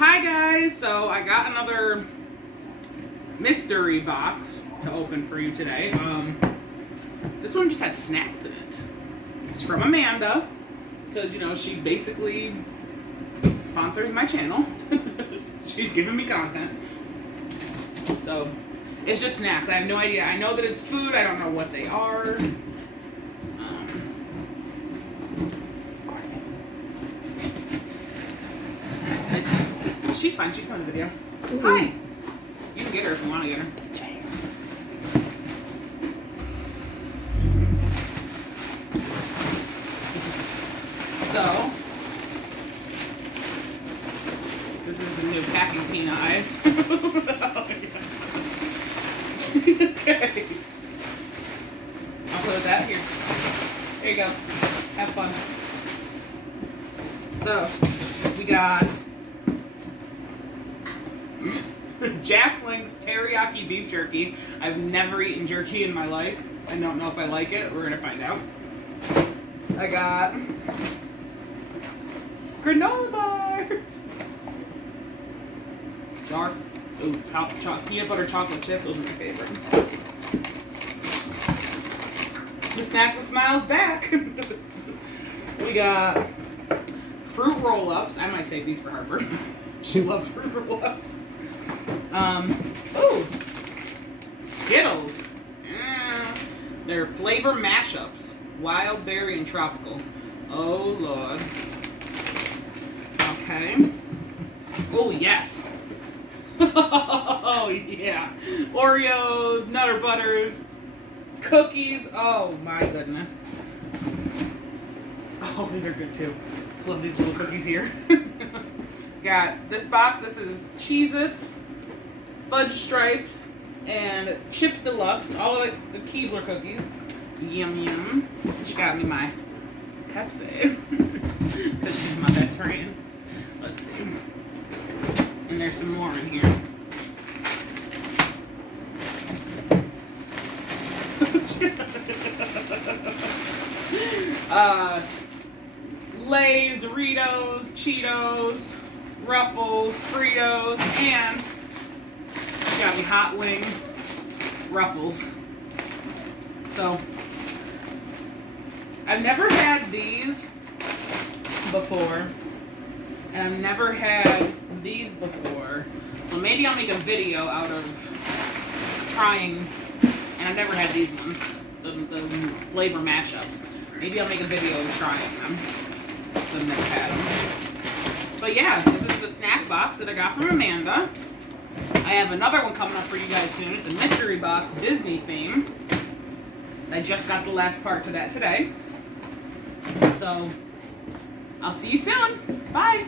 Hi guys, so I got another mystery box to open for you today. This one just had snacks in it. It's from Amanda, because she basically sponsors my channel. She's giving me content. So it's just snacks. I have no idea. I know that it's food. I don't know what they are. She's fine. She can come in the video. Ooh. Hi. You can get her if you want to get her. So, this is the new packing peanut eyes. Okay. I'll put that here. There you go. Have fun. So, we got Jack Link's teriyaki beef jerky. I've never eaten jerky in my life. I don't know if I like it. We're gonna find out. I got granola bars. Dark, peanut butter chocolate chip. Those are my favorite. The snack with smiles back. We got fruit roll-ups. I might save these for Harper. She loves fruit roll-ups. Ooh, Skittles. They're flavor mashups. Wild berry and tropical. Oh, Lord. Okay. Oh, yes. Oh, yeah. Oreos, Nutter Butters, cookies. Oh, my goodness. Oh, these are good, too. Love these little cookies here. Got this box. This is Cheez-Its, Fudge Stripes, and Chips Deluxe. All of the Keebler cookies. Yum, yum. She got me my Pepsi. Because she's my best friend. Let's see. And there's some more in here. Lay's, Doritos, Cheetos, Ruffles, Fritos, and she got me Hot Wing Ruffles. So, I've never had these before, and I've never had these before. So maybe I'll make a video out of trying, and I've never had these ones, the flavor mashups. Maybe I'll make a video of trying them. I've never had them. But yeah, this is the snack box that I got from Amanda. I have another one coming up for you guys soon. It's a mystery box, Disney theme. I just got the last part to that today. So, I'll see you soon. Bye.